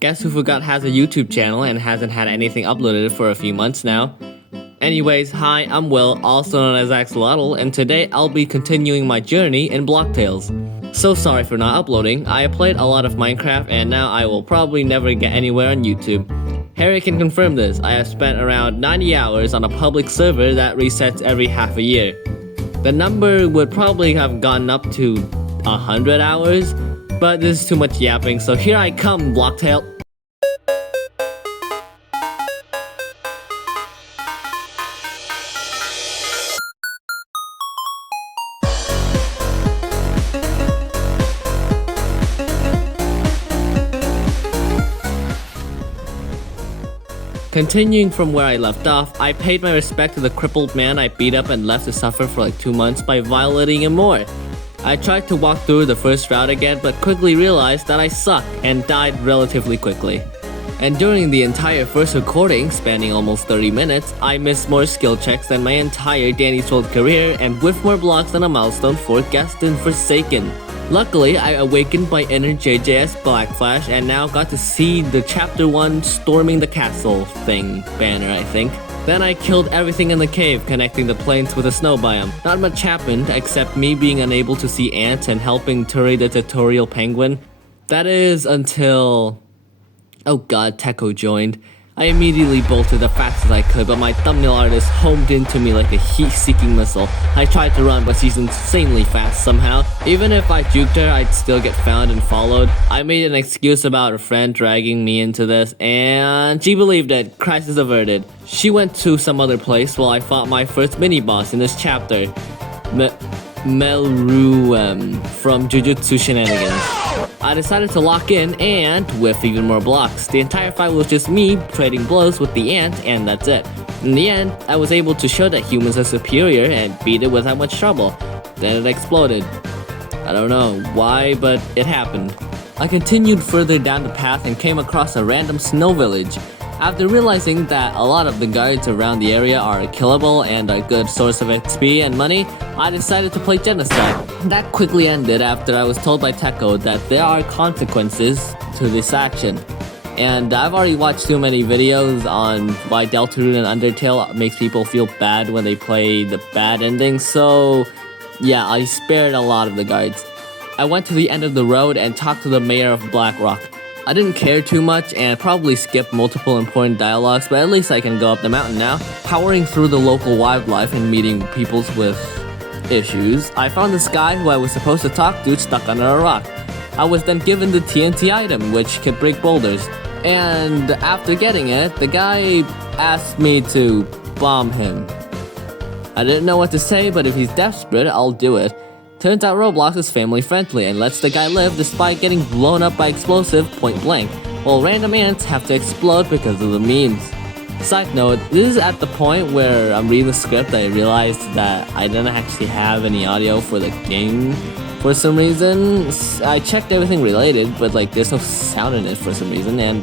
Guess who forgot has a YouTube channel and hasn't had anything uploaded for a few months now? Anyways, hi, I'm Will, also known as Axolotl, and today I'll be continuing my journey in Block Tales. So sorry for not uploading. I played a lot of Minecraft and now I will probably never get anywhere on YouTube. Harry can confirm this. I have spent around 90 hours on a public server that resets every half a year. The number would probably have gone up to 100 hours, but this is too much yapping, so here I come, Blocktail. Continuing from where I left off, I paid my respect to the crippled man I beat up and left to suffer for like 2 months by violating him more. I tried to walk through the first route again, but quickly realized that I suck and died relatively quickly. And during the entire first recording, spanning almost 30 minutes, I missed more skill checks than my entire Danny's World career and whiffed more blocks than a milestone for Guest and Forsaken. Luckily, I awakened my inner JJS Black Flash and now got to see the Chapter 1 Storming the Castle thing banner, I think. Then I killed everything in the cave, connecting the plains with a snow biome. Not much happened, except me being unable to see ants and helping Turi the tutorial penguin. That is until... oh god, Teko joined. I immediately bolted as fast as I could, but my thumbnail artist homed into me like a heat-seeking missile. I tried to run, but she's insanely fast somehow. Even if I juked her, I'd still get found and followed. I made an excuse about a friend dragging me into this, and she believed it. Crisis averted. She went to some other place while I fought my first mini-boss in this chapter. Melruem from Jujutsu Shenanigans. I decided to lock in and whiff even more blocks. The entire fight was just me trading blows with the ant, and that's it. In the end, I was able to show that humans are superior and beat it without much trouble. Then it exploded. I don't know why, but it happened. I continued further down the path and came across a random snow village. After realizing that a lot of the guards around the area are killable and a good source of XP and money, I decided to play Genocide. That quickly ended after I was told by Teko that there are consequences to this action. And I've already watched too many videos on why Deltarune and Undertale makes people feel bad when they play the bad ending, so yeah, I spared a lot of the guards. I went to the end of the road and talked to the mayor of Blackrock. I didn't care too much and probably skipped multiple important dialogues, but at least I can go up the mountain now. Powering through the local wildlife and meeting people with issues, I found this guy who I was supposed to talk to stuck under a rock. I was then given the TNT item, which could break boulders. And after getting it, the guy asked me to bomb him. I didn't know what to say, but if he's desperate, I'll do it. Turns out Roblox is family friendly and lets the guy live despite getting blown up by explosive point blank, while random ants have to explode because of the memes. Side note, this is at the point where I'm reading the script I realized that I didn't actually have any audio for the game for some reason. I checked everything related, but like there's no sound in it for some reason, and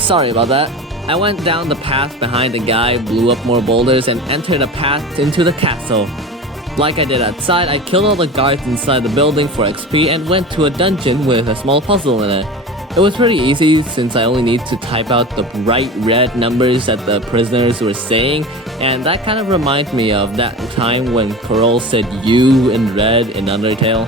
sorry about that. I went down the path behind the guy, blew up more boulders, and entered a path into the castle. Like I did outside, I killed all the guards inside the building for XP and went to a dungeon with a small puzzle in it. It was pretty easy since I only need to type out the bright red numbers that the prisoners were saying, and that kind of reminds me of that time when Coral said U in red in Undertale.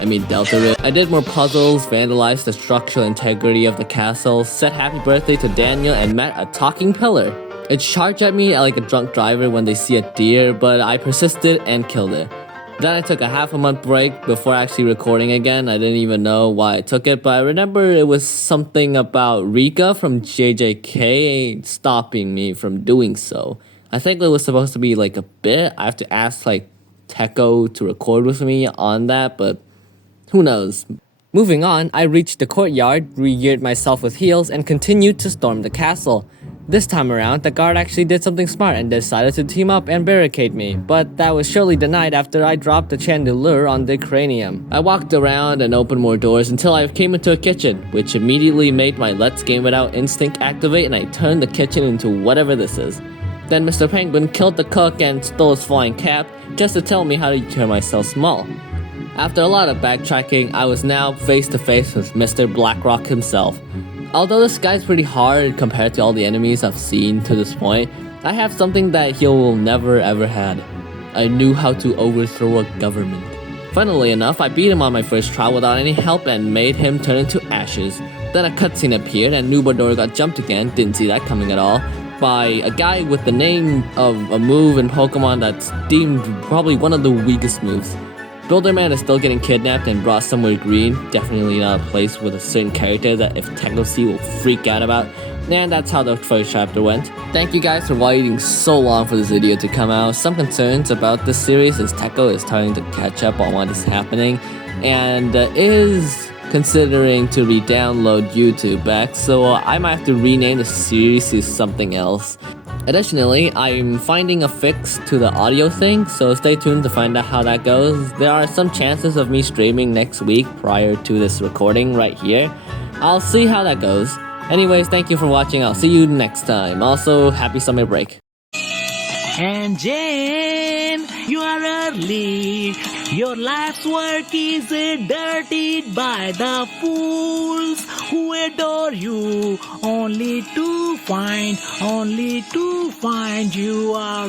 I mean Deltarune. I did more puzzles, vandalized the structural integrity of the castle, said happy birthday to Daniel, and met a talking pillar. It charged at me like a drunk driver when they see a deer, but I persisted and killed it. Then I took a half-a-month break before actually recording again. I didn't even know why I took it, but I remember it was something about Rika from JJK stopping me from doing so. I think it was supposed to be like a bit. I have to ask like Teko to record with me on that, but who knows. Moving on, I reached the courtyard, re-geared myself with heals, and continued to storm the castle. This time around, the guard actually did something smart and decided to team up and barricade me, but that was surely denied after I dropped the chandelier on the cranium. I walked around and opened more doors until I came into a kitchen, which immediately made my Let's Game It Out instinct activate, and I turned the kitchen into whatever this is. Then Mr. Penguin killed the cook and stole his flying cap just to tell me how to turn myself small. After a lot of backtracking, I was now face to face with Mr. Blackrock himself. Although this guy's pretty hard compared to all the enemies I've seen to this point, I have something that he will never ever had. I knew how to overthrow a government. Funnily enough, I beat him on my first try without any help and made him turn into ashes. Then a cutscene appeared and Nubador got jumped again, didn't see that coming at all, by a guy with the name of a move in Pokemon that's deemed probably one of the weakest moves. Builderman is still getting kidnapped and brought somewhere green, definitely not a place with a certain character that if Teko see will freak out about, and that's how the first chapter went. Thank you guys for waiting so long for this video to come out. Some concerns about this series is Teko is starting to catch up on what is happening, and is considering to re-download YouTube back, so I might have to rename the series to something else. Additionally, I'm finding a fix to the audio thing, so stay tuned to find out how that goes. There are some chances of me streaming next week prior to this recording right here. I'll see how that goes. Anyways, thank you for watching. I'll see you next time. Also, happy summer break. And Jane, you are early. Your life's work is dirtied by the fools who adore you, only to find you out.